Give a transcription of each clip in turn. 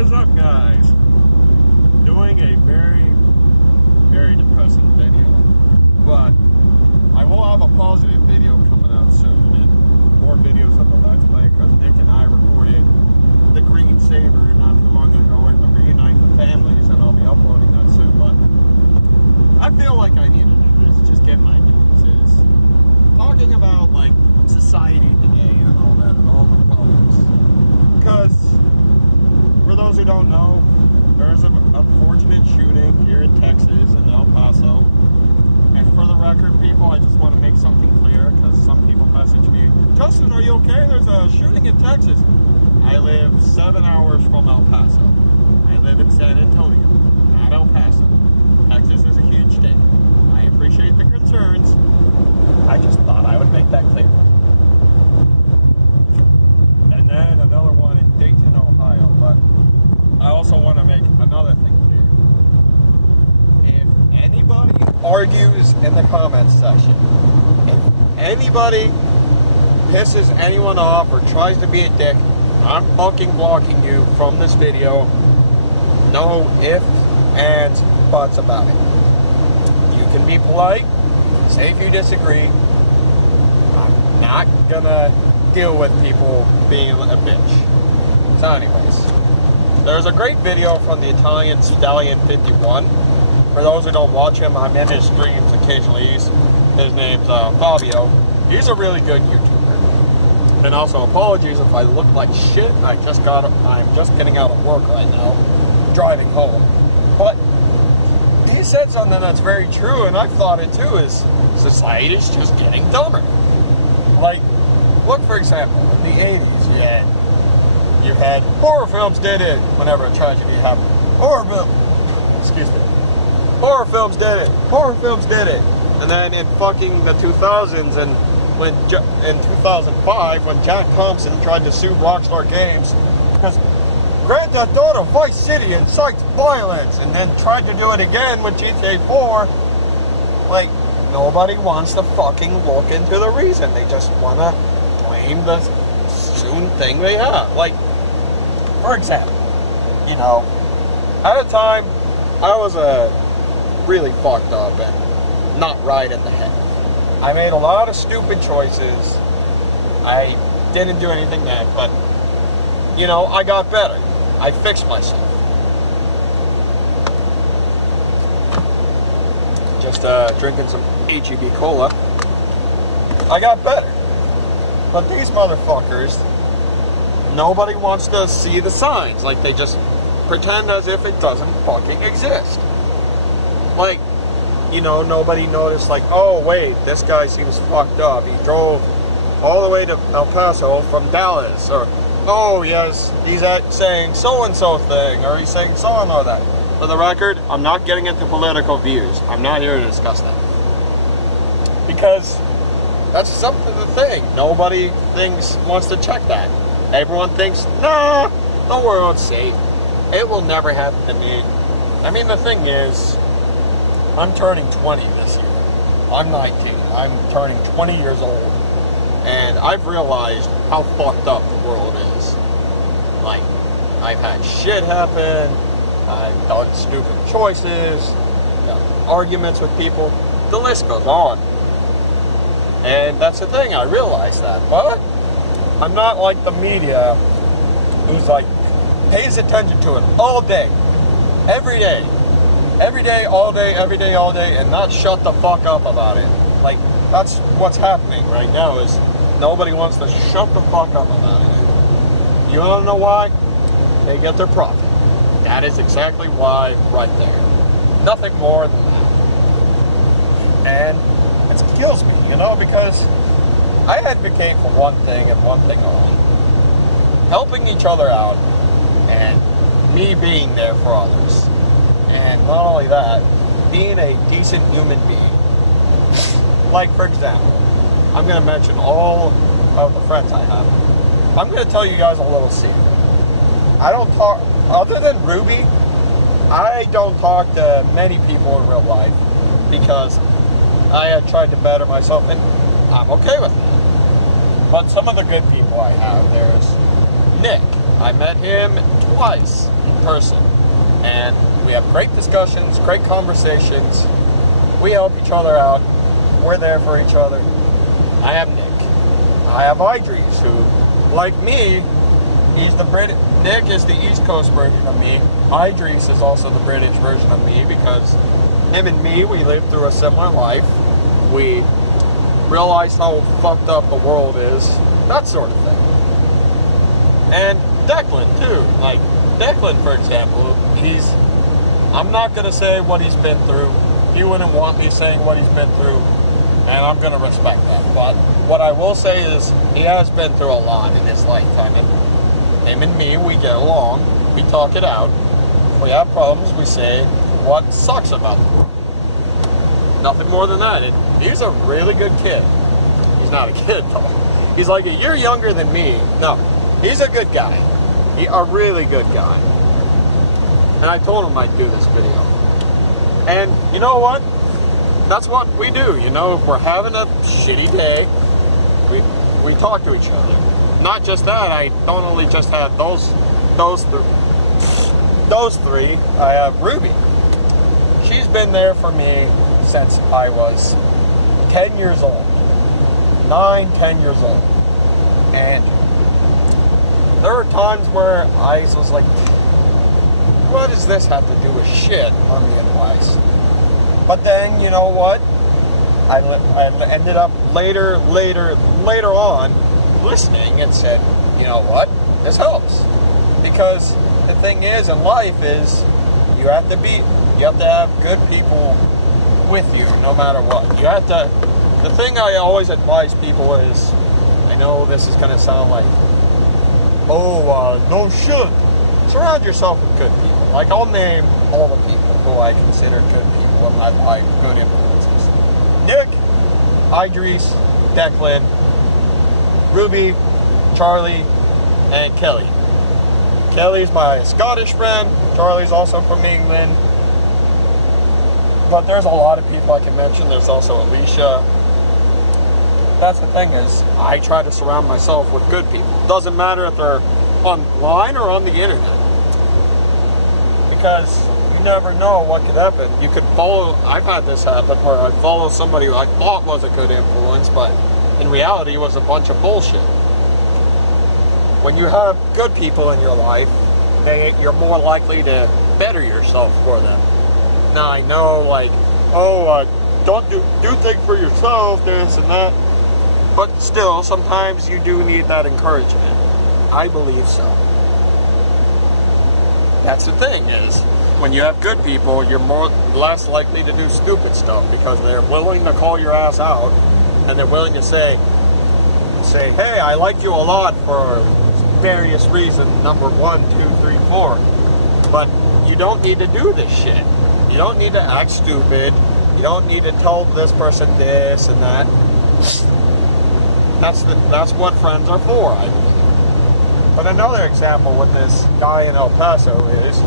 is up, guys? Doing a very, very depressing video, but I will have a positive video coming out soon, and more videos of the Let's Play, because Nick and I recorded the Green Saber not too long ago, and to reunite the families, and I'll be uploading that soon. But I feel like I need to do this, just get my news. Is talking about like society today and all that, and all the problems. Because for those who don't know, there's an unfortunate shooting here in Texas, in El Paso. And for the record, people, I just want to make something clear, because some people message me, Justin, are you okay? There's a shooting in Texas. I live 7 hours from El Paso. I live in San Antonio, not El Paso. Texas is a huge state. I appreciate the concerns. I just thought I would make that clear. And then another one in Dayton, Ohio. But I also want to make another thing clear. If anybody argues in the comments section, if anybody pisses anyone off or tries to be a dick, I'm fucking blocking you from this video. No ifs, ands, buts about it. You can be polite, say if you disagree. I'm not gonna deal with people being a bitch. So anyways, there's a great video from the Italian Stallion 51. For those who don't watch him, I'm in his streams occasionally. His name's Fabio. He's a really good YouTuber. And also, apologies if I look like shit. I'm just getting out of work right now, driving home. But he said something that's very true, and I've thought it too, is society's just getting dumber. Like, look, for example, in the 80s, you had horror films did it whenever a tragedy happened. Horror films did it. Horror films did it. And then in fucking the 2000s, and in 2005, when Jack Thompson tried to sue Rockstar Games because Grand Theft Auto Vice City incites violence, and then tried to do it again with GTA 4, like, nobody wants to fucking look into the reason. They just want to blame the soon thing they have. Like, for example, at a time, I was really fucked up and not right in the head. I made a lot of stupid choices. I didn't do anything bad, but, I got better. I fixed myself. Just drinking some HEB cola. I got better. But these motherfuckers, nobody wants to see the signs. Like, they just pretend as if it doesn't fucking exist. Like, nobody noticed, like, oh, wait, this guy seems fucked up. He drove all the way to El Paso from Dallas. Or, oh, yes, he's saying so-and-so thing. Or he's saying so-and-so that. For the record, I'm not getting into political views. I'm not here to discuss that. Because that's something the thing. Nobody wants to check that. Everyone thinks, nah, the world's safe. It will never happen to me. I mean, the thing is, I'm turning 20 this year. I'm 19. I'm turning 20 years old. And I've realized how fucked up the world is. Like, I've had shit happen. I've done stupid choices. Got arguments with people. The list goes on. And that's the thing, I realize that. But I'm not like the media who's like, pays attention to it all day. Every day. Every day, all day, every day, all day, and not shut the fuck up about it. Like, that's what's happening right now, is nobody wants to shut the fuck up about it. You wanna know why? They get their profit. That is exactly why, right there. Nothing more than that. And it kills me, because I advocate for one thing and one thing only. Helping each other out, and me being there for others. And not only that, being a decent human being. Like, for example, I'm going to mention all of the friends I have. I'm going to tell you guys a little secret. I don't talk, other than Ruby, I don't talk to many people in real life because I had tried to better myself, and I'm okay with that. But some of the good people I have, there's Nick. I met him twice in person. And we have great discussions, great conversations. We help each other out. We're there for each other. I have Nick. I have Idris, who, like me, Nick is the East Coast version of me. Idris is also the British version of me, because him and me, we lived through a similar life. We realized how fucked up the world is. That sort of thing. And Declan, too. Like, Declan, for example, I'm not going to say what he's been through. He wouldn't want me saying what he's been through, and I'm going to respect that. But what I will say is, he has been through a lot in his lifetime. And him and me, we get along, we talk it out. If we have problems, we say what sucks about the world. Nothing more than that. And he's a really good kid. He's not a kid, though. He's like a year younger than me. No, he's a good guy. A really good guy. And I told him I'd do this video. And you know what? That's what we do. You know, if we're having a shitty day, we talk to each other. Not just that, I don't only just have those three. I have Ruby. She's been there for me since I was 10 years old. 10 years old. And there were times where I was like, what does this have to do with shit on the advice? But then, you know what? I ended up later on listening and said, you know what? This helps. Because the thing is, in life is, you have to have good people with you no matter what. The thing I always advise people is, I know this is going to sound like, no shit. Surround yourself with good people. Like, I'll name all the people who I consider good people and I like good influences. Nick, Idris, Declan, Ruby, Charlie, and Kelly. Kelly's my Scottish friend. Charlie's also from England. But there's a lot of people I can mention. There's also Alicia. That's the thing is, I try to surround myself with good people. Doesn't matter if they're online or on the internet. Because you never know what could happen. You could I've had this happen where I follow somebody who I thought was a good influence, but in reality was a bunch of bullshit. When you have good people in your life, you're more likely to better yourself for them. Now I know, like, don't do things for yourself, this and that. But still, sometimes you do need that encouragement. I believe so. That's the thing is, when you have good people, you're less likely to do stupid stuff because they're willing to call your ass out and they're willing to say, hey, I like you a lot for various reasons, number 1, 2, 3, 4. But you don't need to do this shit. You don't need to act stupid. You don't need to tell this person this and that. That's what friends are for, I believe. But another example with this guy in El Paso is,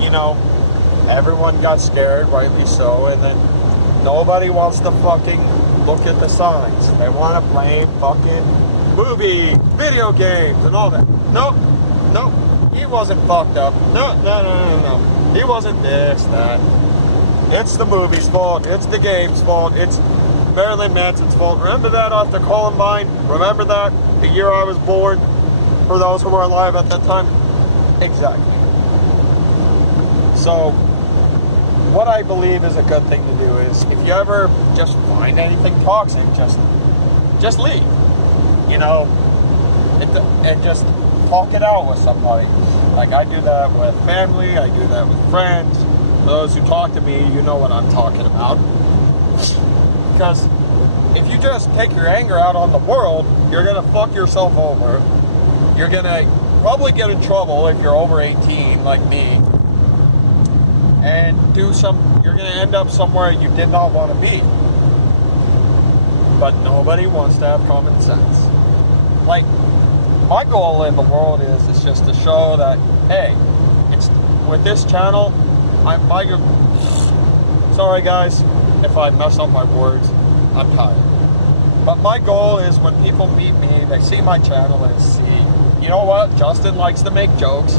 you know, everyone got scared, rightly so, and then nobody wants to fucking look at the signs. They want to blame fucking movie, video games, and all that. Nope, he wasn't fucked up. No. He wasn't this, that. It's the movie's fault. It's the game's fault. It's Marilyn Manson's fault. Remember that after Columbine? Remember that? The year I was born? For those who were alive at that time? Exactly. So, what I believe is a good thing to do is, if you ever just find anything toxic, just leave. You know, and just talk it out with somebody. Like, I do that with family, I do that with friends. For those who talk to me, you know what I'm talking about. Because if you just take your anger out on the world, you're going to fuck yourself over. You're going to probably get in trouble if you're over 18, like me. And you're going to end up somewhere you did not want to be. But nobody wants to have common sense. Like, my goal in the world is just to show that, hey, it's with this channel, sorry guys if I mess up my words, I'm tired. But my goal is when people meet me, they see my channel and see, you know what, Justin likes to make jokes.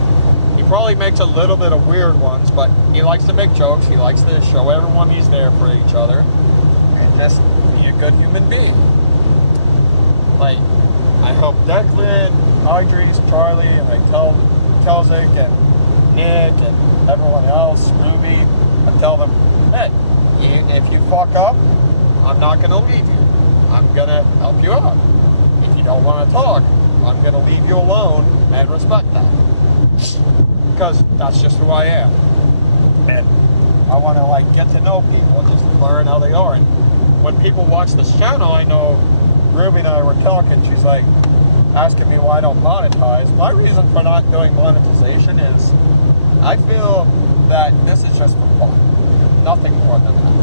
probably makes a little bit of weird ones, but he likes to make jokes. He likes to show everyone he's there for each other and just be a good human being. Like, I help Declan, Idris, Charlie, and I tell Kelzik and Nick and everyone else, Ruby, I tell them, hey, if you fuck up, I'm not going to leave you. I'm going to help you out. If you don't want to talk, I'm going to leave you alone and respect that. Because that's just who I am. And I want to, like, get to know people and just learn how they are. And when people watch this channel, I know Ruby and I were talking, she's like, asking me why I don't monetize. My reason for not doing monetization is I feel that this is just for fun. Nothing more than that.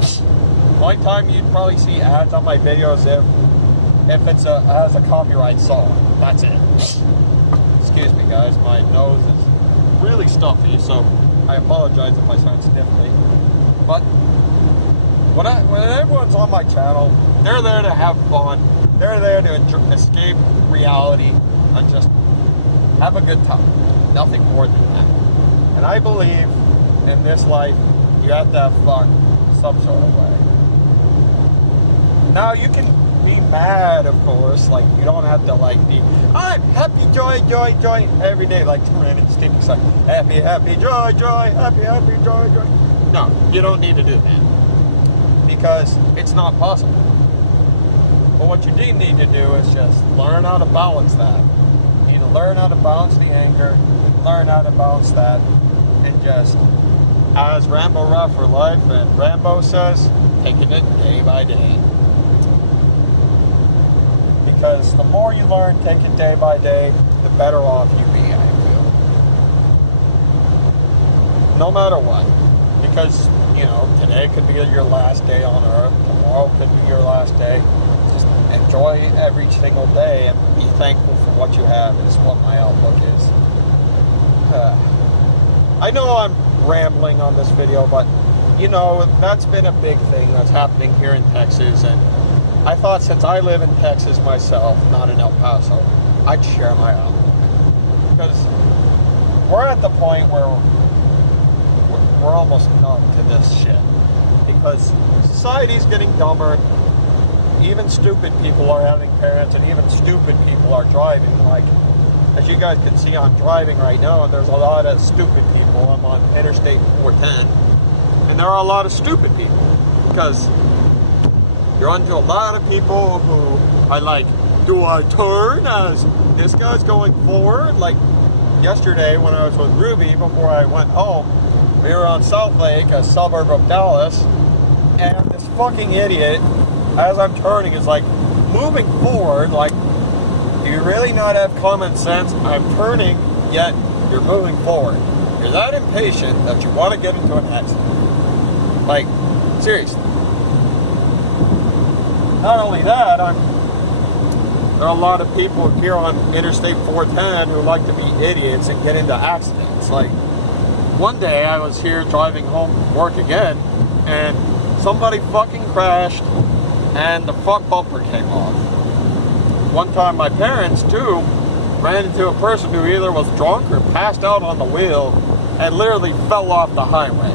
The only time you'd probably see ads on my videos if it's has a copyright song. That's it. Excuse me, guys. My nose is really stuffy, so I apologize if I sound sniffly. But when everyone's on my channel, they're there to have fun. They're there to escape reality and just have a good time. Nothing more than that. And I believe in this life, you have to have fun some sort of way. Now, you can be mad, of course. Like, you don't have to, like, be, I'm happy, joy, joy, joy, every day, like Ren and Stimpy's like, happy, happy, joy, joy, happy, happy, joy, joy. No, you don't need to do that. Because it's not possible. But what you do need to do is just learn how to balance that. You need to learn how to balance the anger, learn how to balance that, and just, as Rambo Rough for life, and Rambo says, taking it day by day. Because the more you learn, take it day by day, the better off you be, I feel. No matter what. Because, you know, today could be your last day on Earth, tomorrow could be your last day. Just enjoy every single day and be thankful for what you have is what my outlook is. I know I'm rambling on this video, but, you know, that's been a big thing that's happening here in Texas, and I thought since I live in Texas myself, not in El Paso, I'd share my outlook. Because we're at the point where we're almost numb to this shit. Because society's getting dumber. Even stupid people are having parents, and even stupid people are driving. Like, as you guys can see, I'm driving right now, and there's a lot of stupid people. I'm on Interstate 410, and there are a lot of stupid people. Because you're onto a lot of people who are like, do I turn as this guy's going forward? Like, yesterday when I was with Ruby, before I went home, we were on South Lake, a suburb of Dallas, and this fucking idiot, as I'm turning, is like, moving forward, like, do you really not have common sense? I'm turning, yet you're moving forward. You're that impatient that you want to get into an accident. Like, seriously. Not only that, there are a lot of people here on Interstate 410 who like to be idiots and get into accidents. Like, one day I was here driving home from work again, and somebody fucking crashed, and the front bumper came off. One time my parents, too, ran into a person who either was drunk or passed out on the wheel and literally fell off the highway.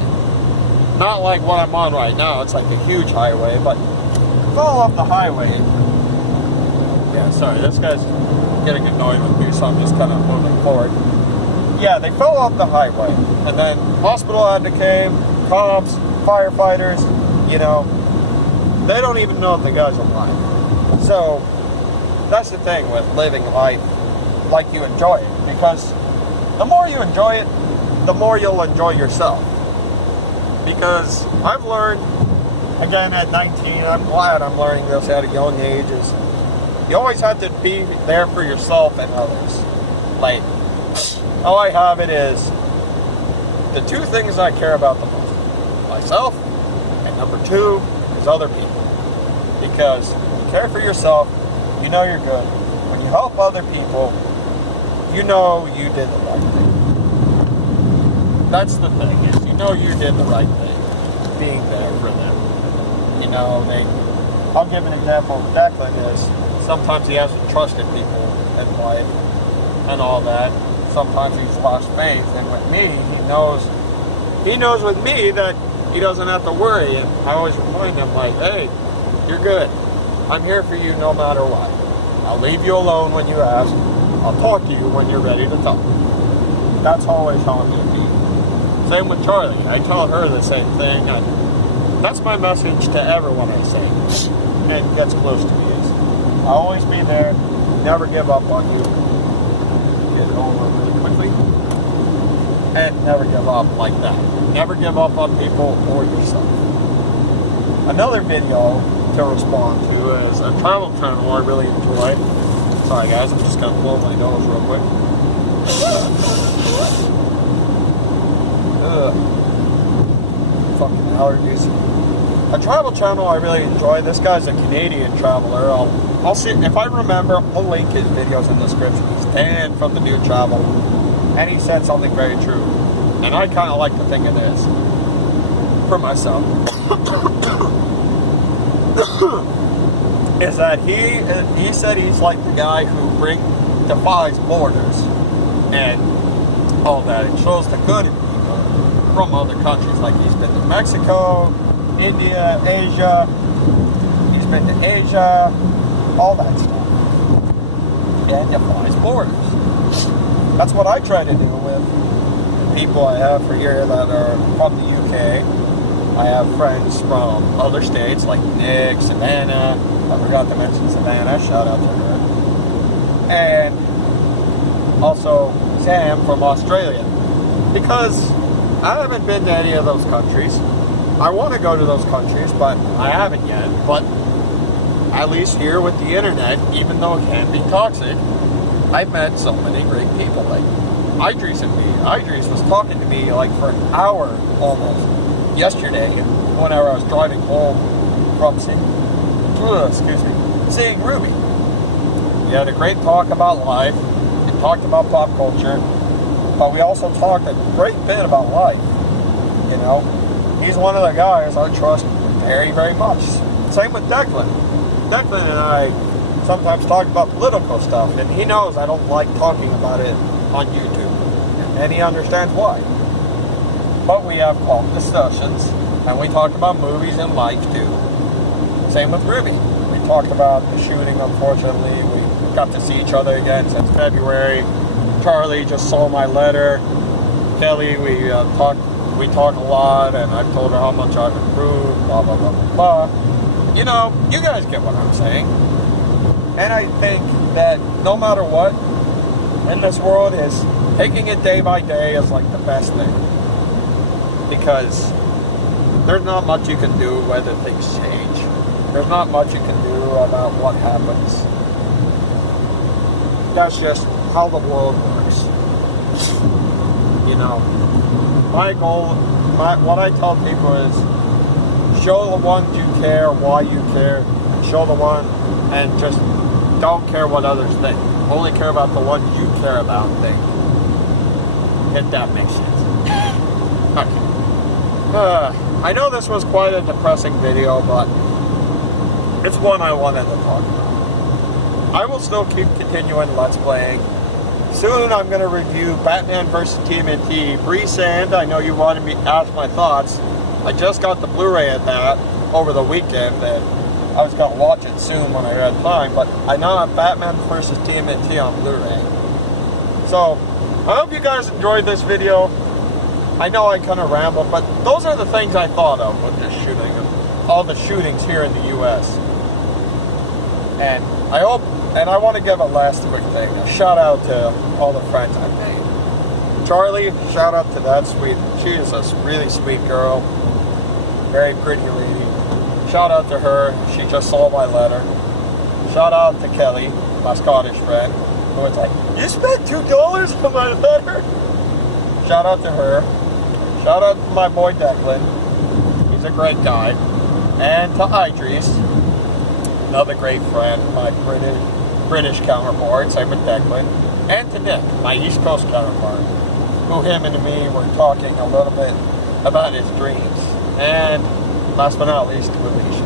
Not like what I'm on right now, it's like a huge highway, but fell off the highway. Yeah, sorry, this guy's getting annoyed with me, so I'm just kind of moving forward. Yeah, they fell off the highway, and then hospital had to came, cops, firefighters, you know, they don't even know if the guy's alive. So, that's the thing with living life like you enjoy it, because the more you enjoy it, the more you'll enjoy yourself. Because I've learned, again at 19, I'm glad I'm learning this at a young age, is you always have to be there for yourself and others. Like, how I have it is, the two things I care about the most, myself, and number two is other people. Because when you care for yourself, you know you're good. When you help other people, you know you did the right thing. That's the thing, is you know you did the right thing, being there for them. You know, I'll give an example of Declan is, sometimes he hasn't trusted people in life, and all that. Sometimes he's lost faith, and with me, he knows with me that he doesn't have to worry, and I always remind him, like, hey, you're good. I'm here for you no matter what. I'll leave you alone when you ask. I'll talk to you when you're ready to talk. That's always how I'm going to be. Same with Charlie. I tell her the same thing. That's my message to everyone I say, and gets close to me, is I'll always be there, never give up on you. Get it over really quickly. And never give up like that. Never give up on people or yourself. Another video to respond to is a travel channel I really enjoy. Sorry guys, I'm just gonna blow my nose real quick. Fucking allergies. A travel channel I really enjoy. This guy's a Canadian traveler. I'll see if I remember. I'll link his videos in the description. He's Dan from the New Travel, and he said something very true. And I kind of like to think it is for myself. Is that he said he's like the guy who defies borders and all that. It shows the good in people from other countries. Like he's been to Mexico, India, Asia. He's been to Asia, all that stuff. And defies borders. That's what I try to do with people I have for here that are from the UK. I have friends from other states like Nick, Savannah. I forgot to mention Savannah. Shout out to her. And also Sam from Australia. Because I haven't been to any of those countries. I want to go to those countries, but I haven't yet. But at least here with the internet, even though it can be toxic, I've met so many great people. Like Idris and me. Idris was talking to me like for an hour almost yesterday whenever I was driving home from seeing Ruby. We had a great talk about life. We talked about pop culture, but we also talked a great bit about life. You know, he's one of the guys I trust very, very much. Same with Declan. Declan and I sometimes talk about political stuff, and he knows I don't like talking about it on YouTube, and he understands why. But we have calm discussions, and we talk about movies and life too. Same with Ruby. We talked about the shooting, unfortunately. We got to see each other again since February. Charlie just saw my letter. Kelly, we talk a lot, and I've told her how much I've improved, blah, blah, blah, blah, blah. You know, you guys get what I'm saying. And I think that no matter what in this world is taking it day by day is like the best thing. Because there's not much you can do whether things change. There's not much you can do about what happens. That's just how the world works. You know, my goal, what I tell people is show the ones you care why you care, and show the one and just don't care what others think. Only care about the ones you care about and think. If that makes sense. Okay. I know this was quite a depressing video, but it's one I wanted to talk about. I will still keep continuing Let's Playing. Soon I'm going to review Batman vs. TMNT Bresand. I know you wanted me to ask my thoughts. I just got the Blu-ray of that over the weekend, and I was going to watch it soon when I had time, but I now have Batman vs. TMNT on Blu-ray. So, I hope you guys enjoyed this video. I know I kind of ramble, but those are the things I thought of with this shooting, all the shootings here in the U.S. And I hope, and I want to give a last quick thing, a shout out to all the friends I've made. Charlie, shout out to that sweet, she is a really sweet girl, very pretty lady. Shout out to her, she just saw my letter. Shout out to Kelly, my Scottish friend, who was like, you spent $2 on my letter? Shout out to her. Shout out to my boy Declan. He's a great guy. And to Idris, another great friend, my British counterpart, same with Declan. And to Nick, my East Coast counterpart, who him and me were talking a little bit about his dreams. And last but not least, to Alicia.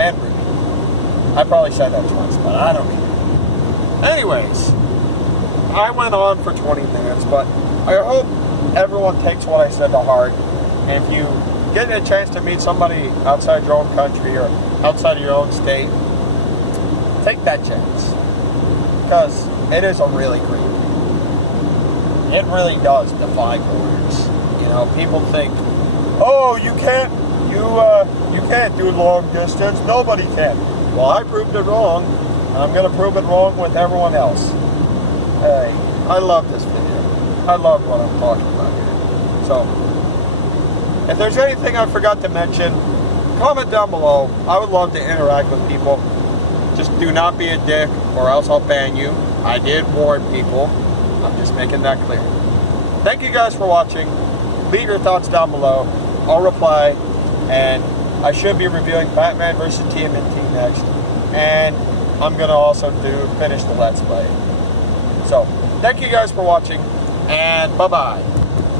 And Ruby. I probably said that twice, but I don't care. Anyways, I went on for 20 minutes, but I hope everyone takes what I said to heart. And if you get a chance to meet somebody outside your own country or outside of your own state, take that chance. Because it is a really great thing. It really does defy borders. You know, people think, oh, you can't do long distance. Nobody can. Well, I proved it wrong, and I'm going to prove it wrong with everyone else. Hey, I love this video. I love what I'm talking about here. So, if there's anything I forgot to mention, comment down below. I would love to interact with people. Just do not be a dick, or else I'll ban you. I did warn people. I'm just making that clear. Thank you guys for watching. Leave your thoughts down below. I'll reply. And I should be reviewing Batman vs. TMNT next. And I'm going to also finish the Let's Play. So, thank you guys for watching. And bye-bye.